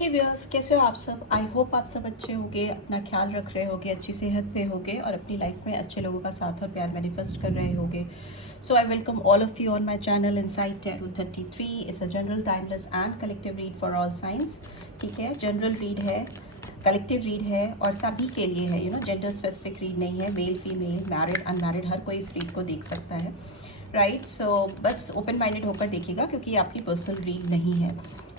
हे viewers, कैसे हो आप सब। आई होप आप सब अच्छे होंगे, अपना ख्याल रख रहे होंगे, अच्छी सेहत पे होंगे और अपनी लाइफ में अच्छे लोगों का साथ और प्यार मैनिफेस्ट कर रहे होंगे। So I welcome all of you on my channel inside tarot 33। It's a general timeless and collective read for all signs. ठीक है, जनरल रीड है, कलेक्टिव रीड है और सभी के लिए है। जेंडर स्पेसिफिक रीड नहीं है। मेल फीमेल मैरिड अनमैरिड हर कोई इस रीड को देख सकता है। राइट, सो बस ओपन माइंडेड होकर देखिएगा क्योंकि ये आपकी पर्सनल रीड नहीं है।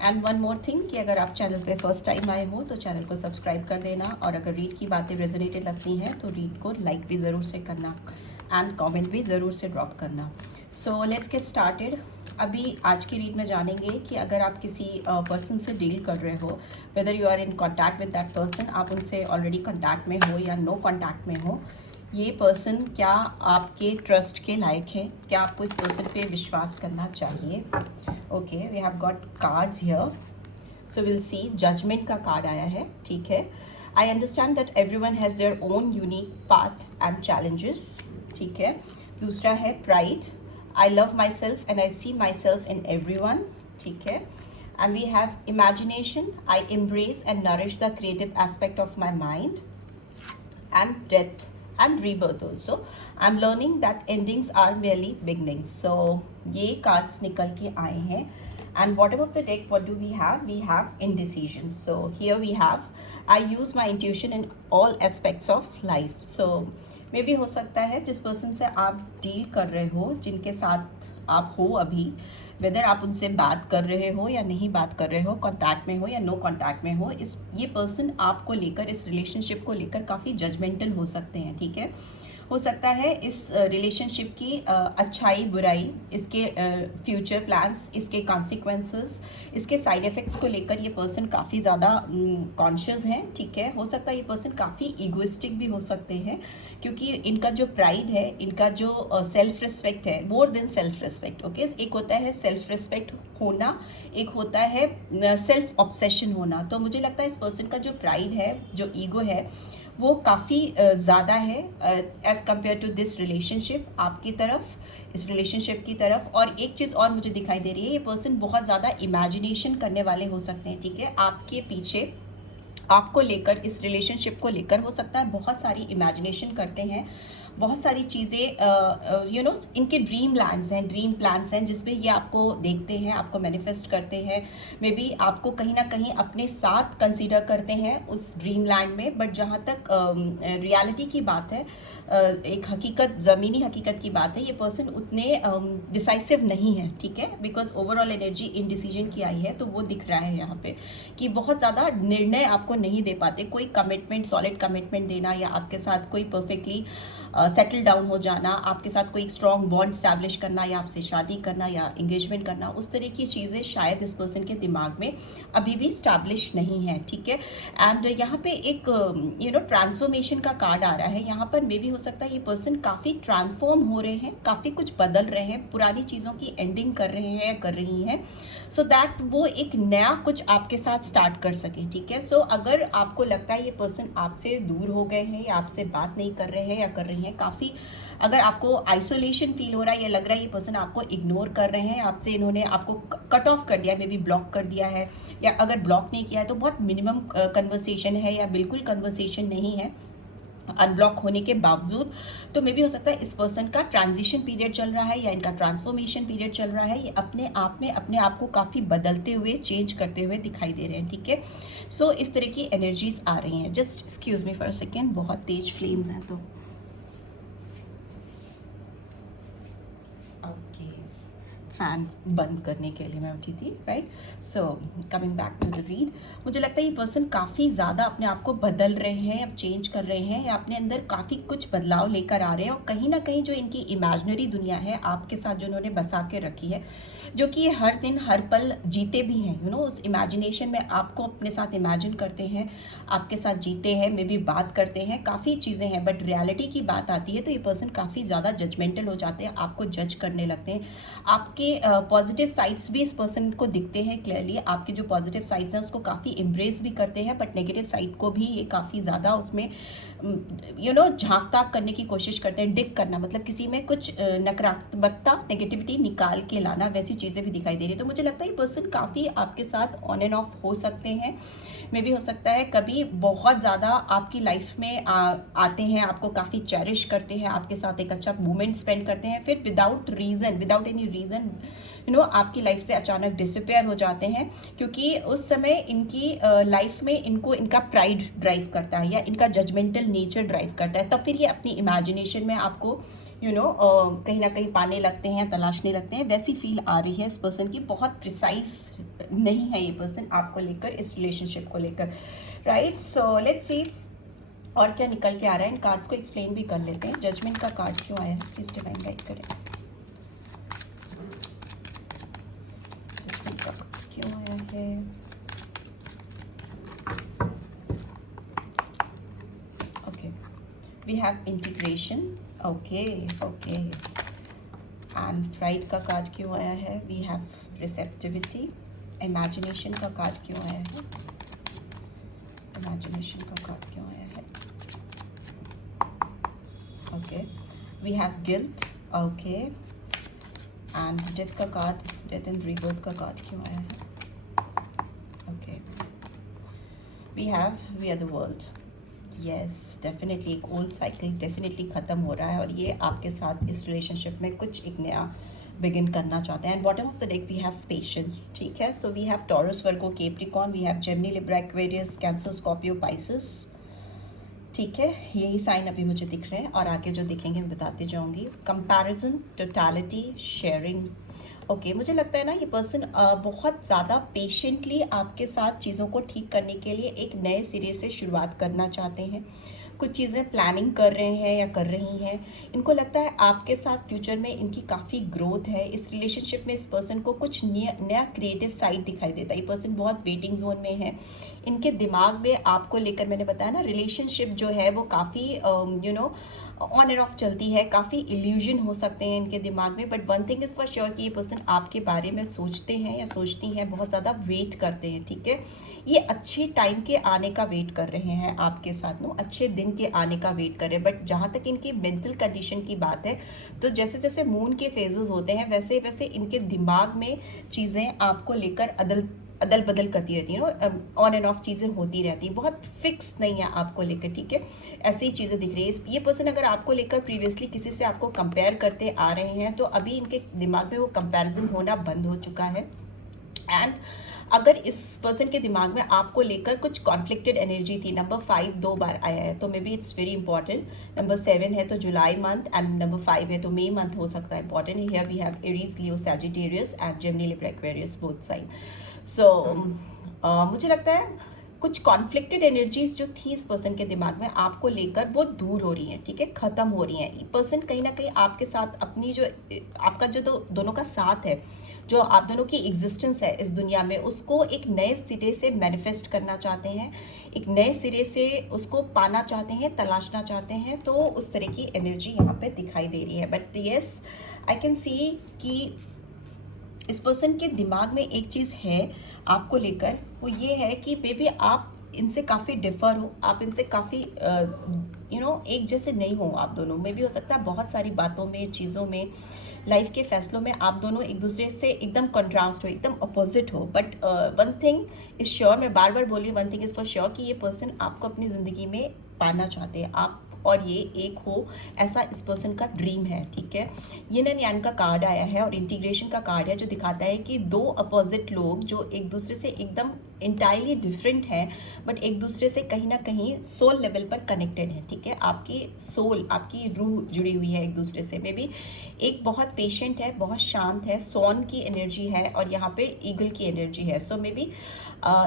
एंड वन मोर थिंग कि अगर आप चैनल पे फर्स्ट टाइम आए हो तो चैनल को सब्सक्राइब कर देना, और अगर रीड की बातें रेजोनेटेड लगती हैं तो रीड को लाइक भी ज़रूर से करना एंड कमेंट भी ज़रूर से ड्रॉप करना। So let's get started. अभी आज की रीड में जानेंगे कि अगर आप किसी पर्सन से डील कर रहे हो, whether you are in contact with that person, आप उनसे ऑलरेडी कॉन्टैक्ट में हो या नो कॉन्टैक्ट में हो, ये पर्सन क्या आपके ट्रस्ट के लायक है, क्या आपको इस पर्सन पे विश्वास करना चाहिए। Okay, we have got cards here, so will see. Judgement का कार्ड आया है, ठीक है। I understand that everyone has their own unique path and challenges, ठीक है। दूसरा है pride, I love myself and I see myself in everyone, ठीक है। And we have imagination, I embrace and nourish the creative aspect of my mind, and death and rebirth also. I'm learning that endings are merely beginnings. So ये cards निकल के आए हैं. And bottom of the deck, what do we have? We have indecision. So here we have, I use my intuition in all aspects of life. So मे भी हो सकता है जिस पर्सन से आप डील कर रहे हो, जिनके साथ आप हो अभी, वेदर आप उनसे बात कर रहे हो या नहीं बात कर रहे हो, कांटेक्ट में हो या नो कांटेक्ट में हो, ये पर्सन आपको लेकर, इस रिलेशनशिप को लेकर काफ़ी जजमेंटल हो सकते हैं, ठीक है। हो सकता है इस रिलेशनशिप की अच्छाई बुराई, इसके फ्यूचर प्लान्स, इसके कॉन्सिक्वेंसेस, इसके साइड इफ़ेक्ट्स को लेकर ये पर्सन काफ़ी ज़्यादा कॉन्शियस हैं, ठीक है। हो सकता है ये पर्सन काफ़ी ईगोइस्टिक भी हो सकते हैं क्योंकि इनका जो प्राइड है, इनका जो सेल्फ रिस्पेक्ट है, more than self respect, okay. एक होता है सेल्फ रिस्पेक्ट होना, एक होता है सेल्फ ऑब्सेशन होना। तो मुझे लगता है इस पर्सन का जो प्राइड है, जो ईगो है, वो काफ़ी ज़्यादा है as compare to this relationship, आपकी तरफ, इस रिलेशनशिप की तरफ। और एक चीज़ और मुझे दिखाई दे रही है, ये पर्सन बहुत ज़्यादा इमेजिनेशन करने वाले हो सकते हैं, ठीक है। आपके पीछे, आपको लेकर, इस रिलेशनशिप को लेकर हो सकता है बहुत सारी इमेजिनेशन करते हैं, बहुत सारी चीज़ें इनके ड्रीम लैंड्स हैं, ड्रीम प्लान्स हैं जिसमें ये आपको देखते हैं, आपको मैनिफेस्ट करते हैं। मे बी आपको कहीं ना कहीं अपने साथ कंसीडर करते हैं उस ड्रीम लैंड में। बट जहाँ तक रियलिटी की बात है, एक हकीकत, ज़मीनी हकीकत की बात है, ये पर्सन उतने डिसाइसिव नहीं है, ठीक है। बिकॉज ओवरऑल एनर्जी इंडिसीजन की आई है, तो वो दिख रहा है यहाँ पे कि बहुत ज़्यादा निर्णय आपको नहीं दे पाते, कोई कमिटमेंट, सॉलिड कमिटमेंट देना, या आपके साथ कोई परफेक्टली सेटल डाउन हो जाना, आपके साथ कोई एक स्ट्रॉन्ग बॉन्ड स्टैब्लिश करना, या आपसे शादी करना या एंगेजमेंट करना, उस तरह की चीज़ें शायद इस पर्सन के दिमाग में अभी भी स्टैब्लिश नहीं है, ठीक है। एंड यहाँ पे एक ट्रांसफॉर्मेशन का कार्ड आ रहा है। यहाँ पर मे भी हो सकता है ये पर्सन काफ़ी ट्रांसफॉर्म हो रहे हैं, काफ़ी कुछ बदल रहे हैं, पुरानी चीज़ों की एंडिंग कर रहे हैं या कर रही हैं, सो दैट वो एक नया कुछ आपके साथ स्टार्ट कर सके, ठीक है। सो अगर आपको लगता है ये पर्सन आपसे दूर हो गए हैं या आपसे बात नहीं कर रहे हैं या कर रही हैं, काफ़ी अगर आपको आइसोलेशन फील हो रहा है, या लग रहा है ये पर्सन आपको इग्नोर कर रहे हैं, आपसे इन्होंने आपको कट ऑफ कर दिया है, मे बी ब्लॉक कर दिया है, या अगर ब्लॉक नहीं किया है तो बहुत मिनिमम कन्वर्सेशन है या बिल्कुल कन्वर्सेशन नहीं है अनब्लॉक होने के बावजूद, तो मे भी हो सकता है इस पर्सन का ट्रांजिशन पीरियड चल रहा है या इनका ट्रांसफॉर्मेशन पीरियड चल रहा है। ये अपने आप में अपने आप को काफ़ी बदलते हुए, चेंज करते हुए दिखाई दे रहे हैं, ठीक है। सो इस तरह की एनर्जीज आ रही हैं। Just excuse me for a second, बहुत तेज फ्लेम्स हैं तो ओके, फ़ैन बंद करने के लिए मैं उठी थी, right. So coming back to the read, मुझे लगता है ये पर्सन काफ़ी ज़्यादा अपने आप को बदल रहे हैं, अब चेंज कर रहे हैं, या अपने अंदर काफ़ी कुछ बदलाव लेकर आ रहे हैं। और कहीं ना कहीं जो इनकी इमेजनरी दुनिया है आपके साथ, जो उन्होंने बसा के रखी है, जो कि ये हर दिन हर पल जीते भी हैं, उस इमेजिनेशन में आपको अपने साथ इमेजिन करते हैं, आपके साथ जीते हैं, मे बी बात करते हैं, काफ़ी चीज़ें हैं। बट रियलिटी की बात आती है तो ये पर्सन काफ़ी ज़्यादा जजमेंटल हो जाते हैं, आपको जज करने लगते हैं, आपके पॉजिटिव साइड्स भी इस पर्सन को दिखते हैं क्लियरली। आपके जो पॉजिटिव साइड्स हैं उसको काफ़ी एम्ब्रेस भी करते हैं, बट नेगेटिव साइड को भी ये काफ़ी ज़्यादा उसमें झाँक ताक करने की कोशिश करते हैं। डिग करना मतलब किसी में कुछ नकारात्मकता, नेगेटिविटी निकाल के लाना, वैसी चीज़ें भी दिखाई दे रही है। तो मुझे लगता है ये पर्सन काफ़ी आपके साथ ऑन एंड ऑफ हो सकते हैं। में भी हो सकता है कभी बहुत ज़्यादा आपकी लाइफ में आते हैं, आपको काफ़ी चेरिश करते हैं, आपके साथ एक अच्छा मोमेंट स्पेंड करते हैं, फिर विदाउट एनी रीज़न आपकी लाइफ से अचानक डिसअपेयर हो जाते हैं, क्योंकि उस समय इनकी लाइफ में इनको इनका प्राइड ड्राइव करता है या इनका जजमेंटल नेचर ड्राइव करता है। तब फिर ये अपनी इमेजिनेशन में आपको कहीं ना कहीं पाने लगते हैं, तलाशने लगते हैं। वैसी फील आ रही है इस पर्सन की। बहुत प्रिसाइज नहीं है ये पर्सन आपको लेकर, इस रिलेशनशिप को लेकर, राइट। सो लेट्स सी और क्या निकल के आ रहा है। इन कार्ड्स को एक्सप्लेन भी कर लेते हैं। जजमेंट का कार्ड क्यों आया है, प्लीज डिवाइन गाइड करें। जजमेंट का क्यों आया है, okay. We have integration, okay okay. And pride का कार्ड क्यों आया है, वी हैव रिसेप्टिविटी। इमेजिनेशन का कार्ड क्यों आया है, इमेजिनेशन का कार्ड क्यों आया है, okay. We have guilt, okay. And death का कार्ड, डेथ एंड रीबर्थ का कार्ड क्यों आया है, okay. We are the world, yes definitely एक ओल्ड साइकिल डेफिनेटली ख़त्म हो रहा है और ये आपके साथ इस रिलेशनशिप में कुछ एक नया बिगिन करना चाहते हैं। And bottom of the deck we have patience, ठीक है। So we have Taurus, Virgo, Capricorn, we have Gemini, Libra, Aquarius, Cancer, Scorpio, Pisces, ठीक है। यही साइन अभी मुझे दिख रहे हैं और आगे जो दिखेंगे मैं बताती जाऊंगी। Comparison, totality, sharing, okay. मुझे लगता है ना ये पर्सन बहुत ज़्यादा पेशेंटली आपके साथ चीज़ों को ठीक करने के लिए एक नए सिरे से शुरुआत करना चाहते हैं। कुछ चीज़ें प्लानिंग कर रहे हैं या कर रही हैं। इनको लगता है आपके साथ फ्यूचर में इनकी काफ़ी ग्रोथ है। इस रिलेशनशिप में इस पर्सन को कुछ नया क्रिएटिव साइड दिखाई देता है। ये पर्सन बहुत वेटिंग जोन में है। इनके दिमाग में आपको लेकर, मैंने बताया ना, रिलेशनशिप जो है वो काफ़ी ऑन एंड ऑफ चलती है, काफ़ी इल्यूजन हो सकते हैं इनके दिमाग में। But one thing is for sure कि ये पर्सन आपके बारे में सोचते हैं या सोचती हैं, बहुत ज़्यादा वेट करते हैं, ठीक है। ये अच्छे टाइम के आने का वेट कर रहे हैं आपके साथ, नो अच्छे दिन के आने का वेट कर रहे हैं। बट जहाँ तक इनकी मेंटल कंडीशन की बात है, तो जैसे जैसे मून के फेजेस होते हैं वैसे वैसे इनके दिमाग में चीज़ें आपको लेकर अदल बदल करती रहती है, ऑन एंड ऑफ चीज़ें होती रहती हैं, बहुत फिक्स नहीं है आपको लेकर, ठीक है। ऐसी ही चीज़ें दिख रही है। ये पर्सन अगर आपको लेकर प्रीवियसली किसी से आपको कंपेयर करते आ रहे हैं, तो अभी इनके दिमाग में वो कंपैरिजन होना बंद हो चुका है। एंड अगर इस पर्सन के दिमाग में आपको लेकर कुछ कॉन्फ्लिक्टेड एनर्जी थी, नंबर 5 2 बार आया है, तो may be it's very important. Number 7 है तो जुलाई मंथ, एंड नंबर 5 है तो मई मंथ हो सकता है important. Here we have Aries, Leo, Sagittarius and Gemini, Libra, Aquarius, both sign. So मुझे लगता है कुछ कॉन्फ्लिक्टेड एनर्जीज जो थी इस पर्सन के दिमाग में आपको लेकर, वो दूर हो रही हैं, ठीक है, ख़त्म हो रही हैं। पर्सन कहीं ना कहीं आपके साथ अपनी जो आपका जो दोनों का साथ है, जो आप दोनों की एग्जिस्टेंस है इस दुनिया में, उसको एक नए सिरे से मैनिफेस्ट करना चाहते हैं, एक नए सिरे से उसको पाना चाहते हैं, तलाशना चाहते हैं। तो उस तरह की एनर्जी यहाँ पे दिखाई दे रही है। But yes, I can see कि इस पर्सन के दिमाग में एक चीज़ है आपको लेकर, वो ये है कि बेबी आप इनसे काफ़ी डिफ़र हो, आप इनसे काफ़ी एक जैसे नहीं हो आप दोनों में। भी हो सकता है बहुत सारी बातों में, चीज़ों में, लाइफ के फैसलों में आप दोनों एक दूसरे से एकदम कंट्रास्ट हो, एकदम अपोजिट हो। But one thing is sure, मैं बार बार बोल रही हूँ, one thing is for sure कि ये पर्सन आपको अपनी ज़िंदगी में पाना चाहते हैं, आप और ये एक हो, ऐसा इस पर्सन का ड्रीम है, ठीक है। यिन एंड यांग का कार्ड आया है और इंटीग्रेशन का कार्ड है, जो दिखाता है कि दो अपोजिट लोग जो एक दूसरे से एकदम इंटायरली डिफरेंट हैं, बट एक दूसरे से कहीं ना कहीं सोल लेवल पर कनेक्टेड है, ठीक है। आपकी सोल, आपकी रूह जुड़ी हुई है एक दूसरे से। मे बी एक बहुत पेशेंट है, बहुत शांत है, सॉन की एनर्जी है और यहाँ पे ईगल की एनर्जी है। सो मे बी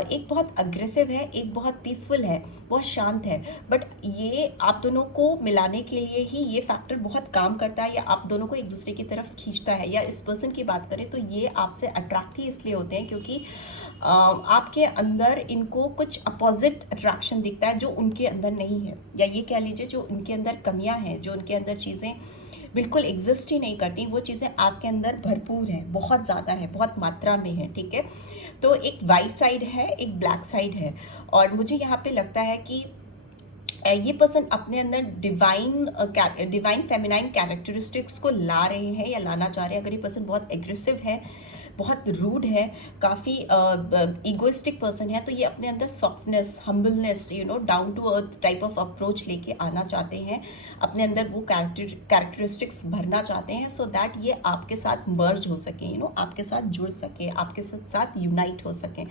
एक बहुत अग्रेसिव है, एक बहुत पीसफुल है, बहुत शांत है। बट ये आप दोनों को मिलाने के लिए ही ये फैक्टर बहुत काम करता है, या आप दोनों को एक दूसरे की तरफ खींचता है। या इस पर्सन की बात करें तो ये आपसे अट्रैक्ट ही इसलिए होते हैं क्योंकि आपके अंदर इनको कुछ अपोजिट अट्रैक्शन दिखता है जो उनके अंदर नहीं है, या ये कह लीजिए जो उनके अंदर कमियां हैं, जो उनके अंदर चीज़ें बिल्कुल एग्जिस्ट ही नहीं करती, वो चीज़ें आपके अंदर भरपूर हैं, बहुत ज़्यादा है, बहुत मात्रा में है, ठीक है। तो एक वाइट साइड है, एक ब्लैक साइड है, और मुझे यहाँ पे लगता है कि ये पर्सन अपने अंदर डिवाइन फेमिनाइन कैरेक्टरिस्टिक्स को ला रहे हैं या लाना चाह रहे हैं। अगर ये पर्सन बहुत एग्रेसिव है, बहुत रूड है, काफ़ी ईगोइस्टिक पर्सन है, तो ये अपने अंदर softness, humbleness, down to earth type of approach लेके आना चाहते हैं, अपने अंदर वो कैरेक्टरिस्टिक्स भरना चाहते हैं, सो दैट ये आपके साथ मर्ज हो सके, आपके साथ जुड़ सके, आपके साथ यूनाइट हो सके।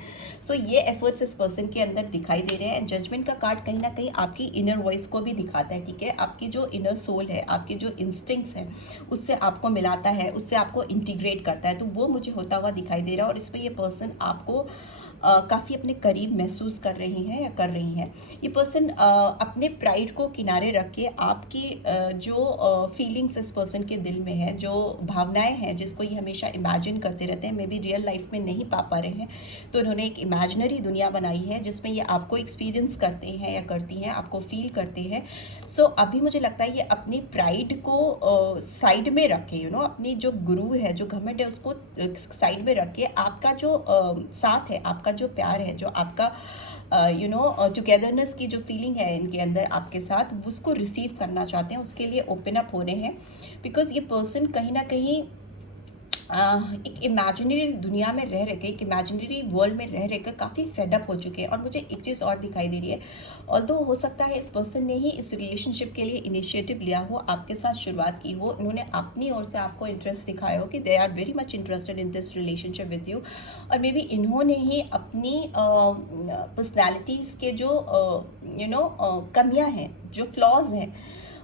सो ये एफर्ट्स इस पर्सन के अंदर दिखाई दे रहे हैं। जजमेंट का कार्ड कहीं ना कहीं आपकी इनर वॉइस को भी दिखाता है, ठीक है। आपकी जो इनर सोल है, आपके जो इंस्टिंक्ट्स हैं, उससे आपको मिलाता है, उससे आपको इंटीग्रेट करता है, तो वो मुझे होता हुआ दिखाई दे रहा है। और इस पर ये पर्सन आपको काफ़ी अपने करीब महसूस कर रही हैं या कर रही हैं। ये पर्सन अपने प्राइड को किनारे रख के आपकी जो फीलिंग्स इस पर्सन के दिल में है, जो भावनाएं हैं, जिसको ये हमेशा इमेजिन करते रहते हैं, मे बी रियल लाइफ में नहीं पा रहे हैं, तो इन्होंने एक इमेजिनरी दुनिया बनाई है जिसमें ये आपको एक्सपीरियंस करते हैं या करती हैं, आपको फील करते हैं। सो अभी मुझे लगता है ये अपनी प्राइड को साइड में रखे, अपनी जो गुरु है, जो घमंड है, उसको साइड में रख के आपका जो साथ है, आपका जो प्यार है, जो आपका टुगेदरनेस की जो फीलिंग है इनके अंदर आपके साथ, उसको रिसीव करना चाहते हैं, उसके लिए ओपन अप हो रहे हैं। बिकॉज ये पर्सन कहीं ना कहीं एक इमेजिनरी दुनिया में रह रहे, एक इमेजिनरी वर्ल्ड में रह रहकर काफ़ी फेडअप हो चुके हैं। और मुझे एक चीज़ और दिखाई दे रही है, ऑल्दो हो सकता है इस पर्सन ने ही इस रिलेशनशिप के लिए इनिशिएटिव लिया हो, आपके साथ शुरुआत की हो, इन्होंने अपनी ओर से आपको इंटरेस्ट दिखाया हो कि they are very much interested in this relationship with you, और मे बी इन्होंने ही अपनी पर्सनैलिटीज़ के जो कमियाँ हैं, जो फ्लॉज हैं,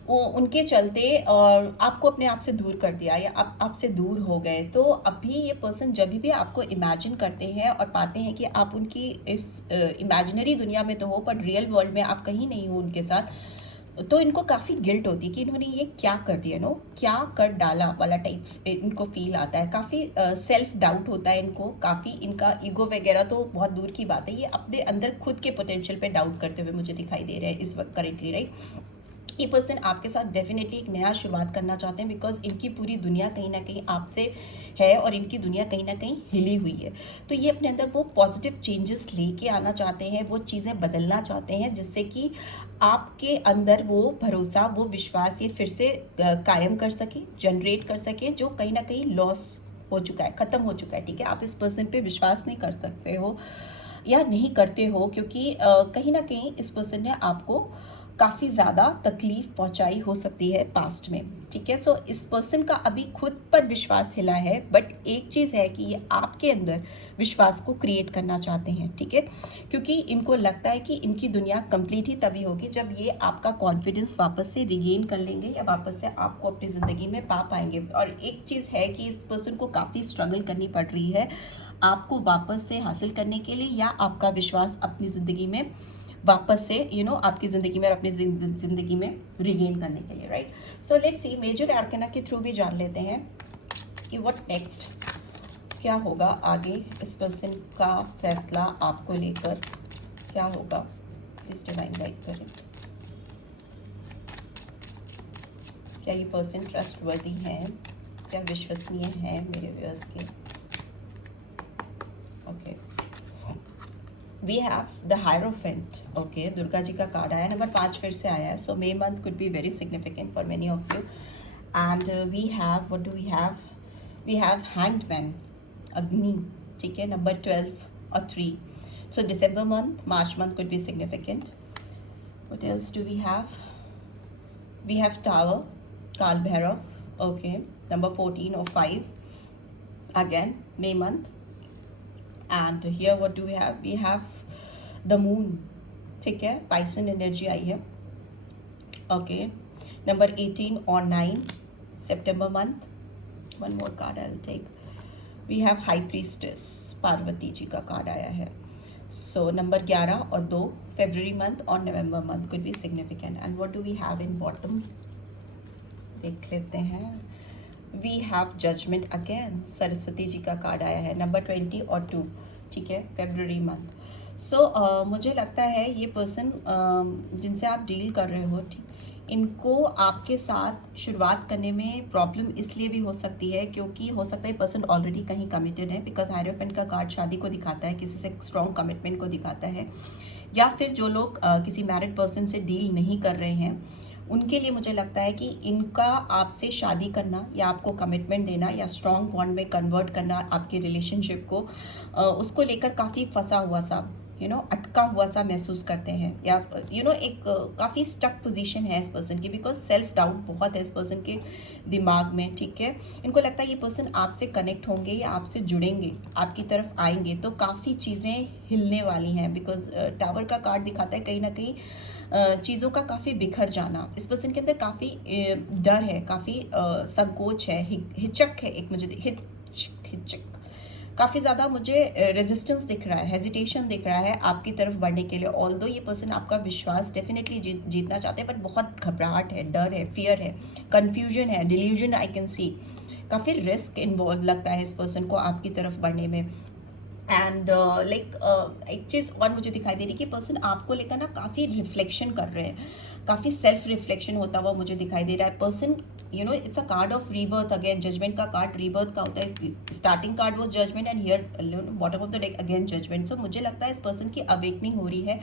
वो उनके चलते और आपको अपने आप से दूर कर दिया या आपसे दूर हो गए। तो अभी ये पर्सन जब भी आपको इमेजिन करते हैं और पाते हैं कि आप उनकी इस इमेजिनरी दुनिया में तो हो, पर रियल वर्ल्ड में आप कहीं नहीं हो उनके साथ, तो इनको काफ़ी गिल्ट होती है कि इन्होंने ये क्या कर दिया, क्या कर डाला वाला टाइप्स इनको फील आता है। काफ़ी सेल्फ डाउट होता है इनको, काफ़ी इनका ईगो वगैरह तो बहुत दूर की बात है, ये अपने अंदर खुद के पोटेंशियल पे डाउट करते हुए मुझे दिखाई दे रहे हैं इस वक्त करेंटली, राइट। ये पर्सन आपके साथ डेफिनेटली एक नया शुरुआत करना चाहते हैं, बिकॉज इनकी पूरी दुनिया कहीं ना कहीं आपसे है और इनकी दुनिया कहीं ना कहीं हिली हुई है। तो ये अपने अंदर वो पॉजिटिव चेंजेस लेके आना चाहते हैं, वो चीज़ें बदलना चाहते हैं, जिससे कि आपके अंदर वो भरोसा, वो विश्वास ये फिर से कायम कर सके, जनरेट कर सके, जो कहीं ना कहीं लॉस हो चुका है, ख़त्म हो चुका है, ठीक है। आप इस पर्सन पे विश्वास नहीं कर सकते हो या नहीं करते हो, क्योंकि कहीं ना कहीं इस पर्सन ने आपको काफ़ी ज़्यादा तकलीफ़ पहुंचाई हो सकती है पास्ट में, ठीक है। सो इस पर्सन का अभी खुद पर विश्वास हिला है, बट एक चीज़ है कि ये आपके अंदर विश्वास को क्रिएट करना चाहते हैं, ठीक है, क्योंकि इनको लगता है कि इनकी दुनिया कंप्लीट ही तभी होगी जब ये आपका कॉन्फिडेंस वापस से रिगेन कर लेंगे या वापस से आपको अपनी ज़िंदगी में पा पाएंगे। और एक चीज़ है कि इस पर्सन को काफ़ी स्ट्रगल करनी पड़ रही है आपको वापस से हासिल करने के लिए, या आपका विश्वास अपनी ज़िंदगी में वापस से आपकी ज़िंदगी में और अपनी ज़िंदगी में रिगेन करने के लिए, right. So let's see, major arcana के थ्रू भी जान लेते हैं कि व्हाट नेक्स्ट, क्या होगा आगे इस पर्सन का फैसला आपको लेकर, क्या होगा, इस डिवाइन गाइड करें। क्या ये पर्सन ट्रस्टवर्दी है, क्या विश्वसनीय है मेरे व्यूअर्स के। Okay, we have the hierophant. Okay, Durga ji का कार्ड आया, नंबर 5 फिर से आया है। So May month could be very significant for many of you. And we have, what do we have hanged man, Agni, ठीक है, नंबर 12 और 3। So December month, March month could be significant. What else do we have tower, Kaal Bhairav, okay, number 14 और 5 again May month. And here what do we have the moon, ठीक है, Piscean energy आई है। Okay, number 18 और 9 September month. One more card I'll take. We have High Priestess, Parvati ji का card आया है। So number 11 और 2 February month और November month could be significant. And what do we have in bottom, देख लेते हैं। We have judgment again, Saraswati ji का card आया है, नंबर 20 और 2, ठीक है, February मंथ। सो मुझे लगता है ये पर्सन जिनसे आप डील कर रहे हो, ठीक, इनको आपके साथ शुरुआत करने में प्रॉब्लम इसलिए भी हो सकती है क्योंकि हो सकता है पर्सन ऑलरेडी कहीं कमिटेड है, बिकॉज हायरोफेंट का कार्ड शादी को दिखाता है, किसी से स्ट्रॉन्ग कमिटमेंट को दिखाता है। या फिर जो लोग किसी मैरिड पर्सन से डील नहीं कर रहे हैं, उनके लिए मुझे लगता है कि इनका आपसे शादी करना या आपको कमिटमेंट देना या स्ट्रॉन्ग बॉन्ड में कन्वर्ट करना आपके रिलेशनशिप को, उसको लेकर काफ़ी फंसा हुआ सा, अटका हुआ सा महसूस करते हैं, या एक काफ़ी स्टक पोजीशन है इस पर्सन की, बिकॉज सेल्फ डाउट बहुत है इस पर्सन के दिमाग में, ठीक है। इनको लगता है ये पर्सन आपसे कनेक्ट होंगे या आपसे जुड़ेंगे, आपकी तरफ आएंगे तो काफ़ी चीज़ें हिलने वाली हैं, बिकॉज टावर का कार्ड दिखाता है कहीं ना कहीं चीज़ों का काफ़ी बिखर जाना। इस पर्सन के अंदर काफ़ी डर है, काफ़ी संकोच है, हिचक है, एक मुझे हिचक काफ़ी ज़्यादा मुझे रेजिस्टेंस दिख रहा है, हेजिटेशन दिख रहा है आपकी तरफ बढ़ने के लिए। ऑल्दो ये पर्सन आपका विश्वास डेफिनेटली जीतना चाहते हैं, बट बहुत घबराहट है, डर है, फियर है, कन्फ्यूजन है, डिल्यूजन आई कैन सी। काफ़ी रिस्क इन्वॉल्व लगता है इस पर्सन को आपकी तरफ बढ़ने में। एंड एक चीज़ और मुझे दिखाई दे रही है कि पर्सन आपको लेकर ना काफ़ी रिफ्लेक्शन कर रहे हैं, काफ़ी सेल्फ रिफ्लेक्शन होता हुआ मुझे दिखाई दे रहा है। Person it's a card of rebirth, again judgment का कार्ड रीबर्थ का होता है। Starting card was judgment and here bottom of the deck again judgment. So मुझे लगता है इस पर्सन की अवेकनिंग हो रही है,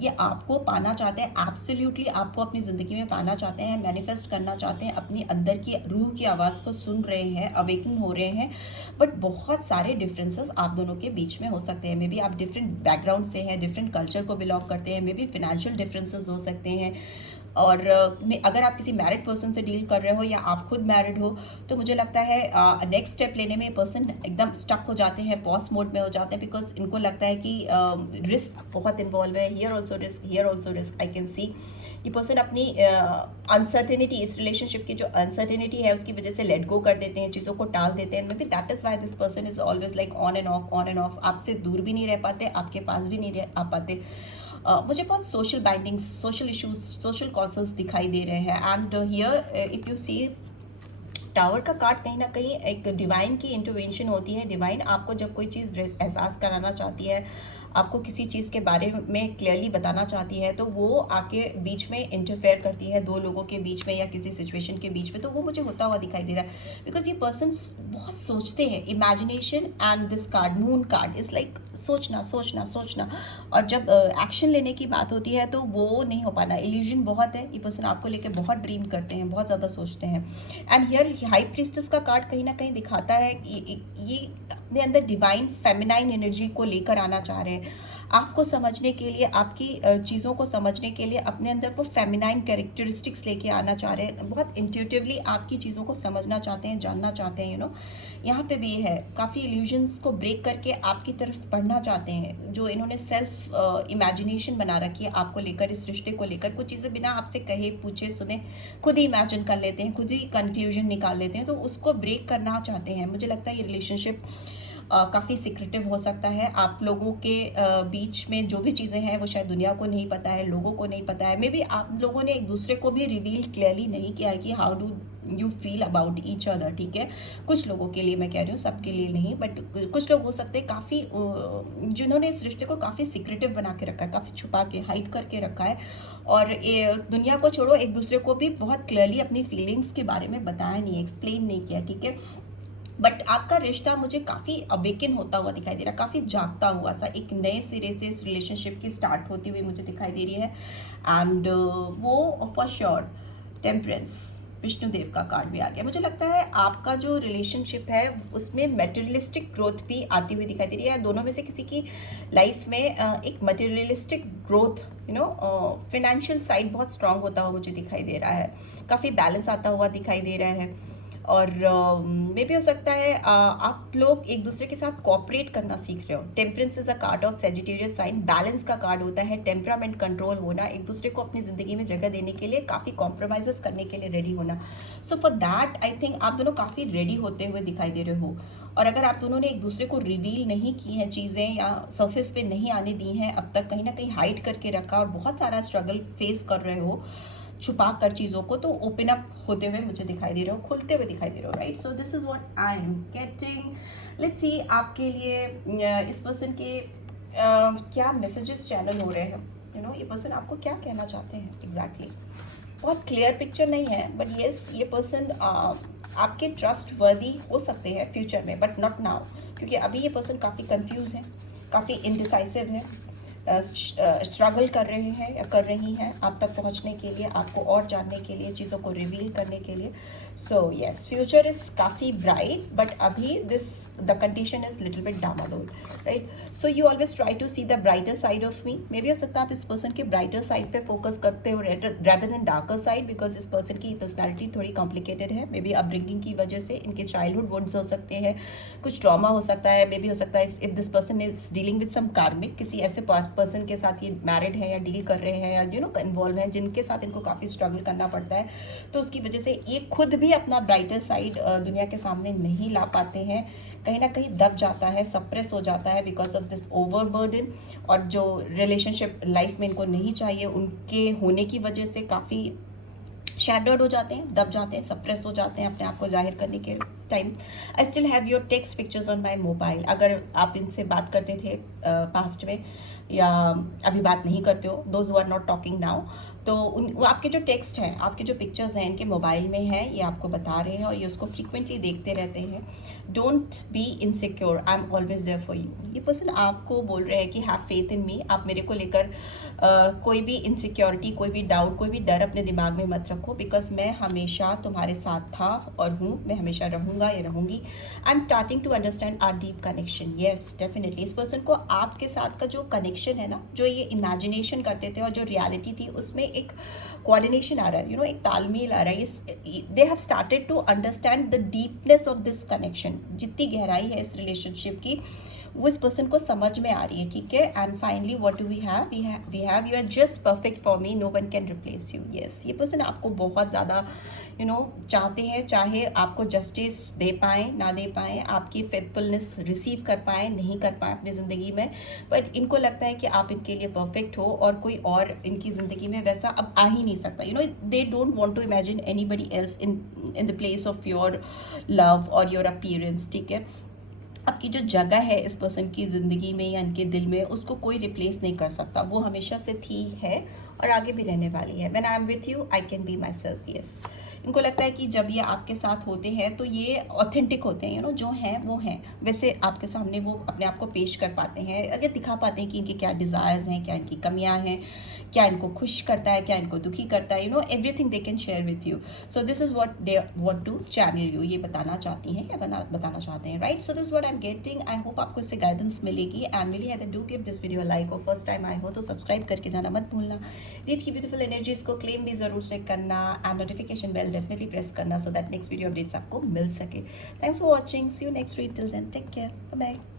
ये आपको पाना चाहते हैं, एब्सोल्युटली आपको अपनी ज़िंदगी में पाना चाहते हैं, मैनिफेस्ट करना चाहते हैं, अपनी अंदर की रूह की आवाज़ को सुन रहे हैं, अवेकनिंग हो रहे हैं। बट बहुत सारे डिफरेंसेस आप दोनों के बीच में हो सकते हैं। मे बी आप डिफरेंट बैकग्राउंड से हैं, डिफरेंट कल्चर को बिलोंग करते हैं, मे बी फिनेंशियल डिफरेंसेस हो सकते हैं। और अगर आप किसी मैरिड पर्सन से डील कर रहे हो या आप खुद मैरिड हो, तो मुझे लगता है नेक्स्ट स्टेप लेने में पर्सन एकदम स्टक हो जाते हैं, पॉज मोड में हो जाते हैं, बिकॉज इनको लगता है कि रिस्क बहुत इन्वॉल्व है। Here also risk, here also risk I can see. ये पर्सन अपनी अनसर्टेनिटी, इस रिलेशनशिप की जो अनसर्टेनिटी है उसकी वजह से लेट गो कर देते हैं, चीज़ों को टाल देते हैं। May be that is why this person is always like on end of, on end of. आपसे दूर भी नहीं रह पाते, आपके पास भी नहीं रह आ पाते। मुझे बहुत social bindings, social issues, social causes दिखाई दे रहे हैं। And here if you see tower का कार्ड, कहीं ना कहीं एक डिवाइन की इंटरवेंशन होती है। डिवाइन आपको जब कोई चीज़ एहसास कराना चाहती है, आपको किसी चीज़ के बारे में क्लियरली बताना चाहती है, तो वो आके बीच में इंटरफेयर करती है, दो लोगों के बीच में या किसी सिचुएशन के बीच में। तो वो मुझे होता हुआ दिखाई दे रहा है, बिकॉज ये पर्सन बहुत सोचते हैं। Imagination and this card, moon card, is like सोचना सोचना सोचना, और जब एक्शन लेने की बात होती है तो वो नहीं हो पाना। इल्यूजन बहुत है, ये पर्सन आपको लेकर बहुत ड्रीम करते हैं, बहुत ज़्यादा सोचते हैं। एंड हियर हाई प्रीस्टेस का कार्ड कहीं ना कहीं दिखाता है कि ये अपने अंदर डिवाइन फेमिनाइन एनर्जी को लेकर आना चाह रहे हैं, आपको समझने के लिए, आपकी चीज़ों को समझने के लिए अपने अंदर वो फेमिनाइन कैरेक्टरिस्टिक्स लेके आना चाह रहे हैं। बहुत इंट्यूटिवली आपकी चीज़ों को समझना चाहते हैं, जानना चाहते हैं। यहाँ पे भी है, काफ़ी इल्यूजन्स को ब्रेक करके आपकी तरफ बढ़ना चाहते हैं। जो इन्होंने सेल्फ इमेजिनेशन बना रखी है आपको लेकर, इस रिश्ते को लेकर, कुछ चीज़ें बिना आपसे कहे पूछे सुने खुद ही इमेजिन कर लेते हैं, खुद ही कंक्लूजन निकाल लेते हैं, तो उसको ब्रेक करना चाहते हैं। मुझे लगता है ये रिलेशनशिप काफ़ी सिक्रेटिव हो सकता है। आप लोगों के बीच में जो भी चीज़ें हैं वो शायद दुनिया को नहीं पता है, लोगों को नहीं पता है। मे बी आप लोगों ने एक दूसरे को भी रिवील क्लियरली नहीं किया है कि how do you feel about each other, ठीक है। कुछ लोगों के लिए मैं कह रही हूँ, सबके लिए नहीं, बट कुछ लोग हो सकते हैं काफ़ी जिन्होंने इस रिश्ते को काफ़ी सिक्रेटिव बना के रखा है, काफ़ी छुपा के, हाइड करके रखा है, और दुनिया को छोड़ो एक दूसरे को भी बहुत क्लियरली अपनी फीलिंग्स के बारे में बताया नहीं, एक्सप्लेन नहीं किया, ठीक है। बट आपका रिश्ता मुझे काफ़ी अवेकन होता हुआ दिखाई दे रहा है, काफ़ी जागता हुआ सा, एक नए सिरे से इस रिलेशनशिप की स्टार्ट होती हुई मुझे दिखाई दे रही है। एंड वो फॉर श्योर टेम्परेंस, विष्णुदेव का कार्ड भी आ गया। मुझे लगता है आपका जो रिलेशनशिप है उसमें मटेरियलिस्टिक ग्रोथ भी आती हुई दिखाई दे रही है। दोनों में से किसी की लाइफ में एक मटेरियलिस्टिक ग्रोथ, फिनेंशियल साइड बहुत स्ट्रांग होता हुआ मुझे दिखाई दे रहा है, काफ़ी बैलेंस आता हुआ दिखाई दे रहा है। और मे भी हो सकता है आप लोग एक दूसरे के साथ कोऑपरेट करना सीख रहे हो। Temperance is a card of Sagittarius sign, balance का कार्ड होता है, टेम्परामेंट कंट्रोल होना, एक दूसरे को अपनी ज़िंदगी में जगह देने के लिए काफ़ी कॉम्प्रोमाइज़ करने के लिए रेडी होना। So for that I think आप दोनों काफ़ी रेडी होते हुए दिखाई दे रहे हो। और अगर आप दोनों ने एक दूसरे को रिवील नहीं की हैं चीज़ें, या सरफेस पे नहीं आने दी हैं अब तक, कहीं ना कहीं हाइड करके रखा और बहुत सारा स्ट्रगल फेस कर रहे हो छुपा कर चीज़ों को, तो ओपन अप होते हुए मुझे दिखाई दे रहे हो, खुलते हुए दिखाई दे रहे हो, right. So this is what I am getting. Let's see आपके लिए इस पर्सन के क्या मैसेजेस चैनल हो रहे हैं, ये पर्सन आपको क्या कहना चाहते हैं एग्जैक्टली। बहुत क्लियर पिक्चर नहीं है, बट येस ये पर्सन आपके ट्रस्ट वर्दी हो सकते हैं फ्यूचर में, बट नॉट नाउ, क्योंकि अभी ये पर्सन काफ़ी कंफ्यूज है, काफ़ी इनडिसाइसिव है, स्ट्रगल कर रहे हैं या कर रही हैं आप तक पहुंचने के लिए, आपको और जानने के लिए, चीज़ों को रिवील करने के लिए। सो यस, फ्यूचर इज़ काफ़ी ब्राइट, बट अभी the condition is little bit डामाडोल, right? So you always try to see the brighter side of me. May be हो सकता है आप इस पर्सन के ब्राइटर साइड पे फोकस करते हो rather than darker side, because इस पर्सन की पर्सनैलिटी थोड़ी कॉम्प्लिकेटेड है। मे बी अपब्रिंगिंग की वजह से इनके चाइल्डहुड वुंड्स हो सकते हैं, कुछ ट्रॉमा हो सकता है। मे बी हो सकता है if this person is dealing with some karmic, किसी ऐसे पर्सन के साथ ये मैरिड है या डील कर रहे हैं या इन्वॉल्व हैं जिनके साथ इनको काफ़ी स्ट्रगल करना पड़ता है, तो उसकी वजह से ये खुद भी अपना ब्राइटर साइड दुनिया के सामने नहीं ला पाते हैं, कहीं ना कहीं दब जाता है, सप्रेस हो जाता है बिकॉज ऑफ दिस ओवरबर्डन। और जो रिलेशनशिप लाइफ में इनको नहीं चाहिए उनके होने की वजह से काफ़ी शैडोड हो जाते हैं, दब जाते हैं, सप्रेस हो जाते हैं अपने आप को जाहिर करने के time. I still have your text pictures on my mobile. अगर आप इनसे बात करते थे पास्ट में या अभी बात नहीं करते हो, those who are not talking now, तो वो आपके जो टेक्स्ट हैं, आपके जो पिक्चर्स हैं इनके मोबाइल में हैं, ये आपको बता रहे हैं और ये उसको फ्रीक्वेंटली देखते रहते हैं। Don't be insecure, I am always there for you. ये पर्सन आपको बोल रहे हैं कि हैव फेथ इन मी, आप मेरे को लेकर कोई भी इनसिक्योरिटी, कोई भी डाउट, कोई भी डर अपने दिमाग में मत रखो, बिकॉज मैं हमेशा तुम्हारे साथ था और हूँ, मैं हमेशा रहूँगा या रहूँगी। I am starting to understand our deep connection. Yes definitely इस पर्सन को आपके साथ का जो कनेक्शन है ना, जो ये इमेजिनेशन करते थे और जो रियलिटी थी, उसमें एक कोऑर्डिनेशन आ रहा है, एक तालमेल आ रहा है। They have started to understand the deepness of this connection. जितनी गहराई है इस रिलेशनशिप की, वो इस पर्सन को समझ में आ रही है, ठीक है। And finally what do we have you are just perfect for me, no one can replace you. Yes, ये पर्सन आपको बहुत ज़्यादा चाहते हैं, चाहे आपको जस्टिस दे पाएँ ना दे पाएँ, आपकी फेथफुलनेस रिसीव कर पाएँ नहीं कर पाएँ अपनी ज़िंदगी में, बट इनको लगता है कि आप इनके लिए परफेक्ट हो और कोई और इनकी ज़िंदगी में वैसा अब आ ही नहीं सकता। They don't want to imagine anybody else in the place of your love और योर अपीयरेंस, ठीक है। आपकी जो जगह है इस पर्सन की ज़िंदगी में या इनके दिल में, उसको कोई रिप्लेस नहीं कर सकता। वो हमेशा से थी, है और आगे भी रहने वाली है। When I am with you I can be my self. Yes, इनको लगता है कि जब ये आपके साथ होते हैं तो ये ऑथेंटिक होते हैं, जो हैं वो हैं, वैसे आपके सामने वो अपने आप को पेश कर पाते हैं, या दिखा पाते हैं कि इनके क्या डिज़ायर्स हैं, क्या इनकी कमियां हैं, क्या इनको खुश करता है, क्या इनको दुखी करता है, everything they can share with you. So this is what they want to channel you, ये बताना चाहती हैं या बताना चाहते हैं, right? So this what I am getting. I hope आपको इससे गाइडेंस मिलेगी and really I do give this video like, और फर्स्ट टाइम आए हो तो सब्सक्राइब करके जाना मत भूलना। रीच की ब्यूटीफुल एनर्जीज को क्लेम भी ज़रूर से करना and notification bell definitely press करना, so that next video updates आपको मिल सके। Thanks for watching, see you next week, till then take care, bye bye.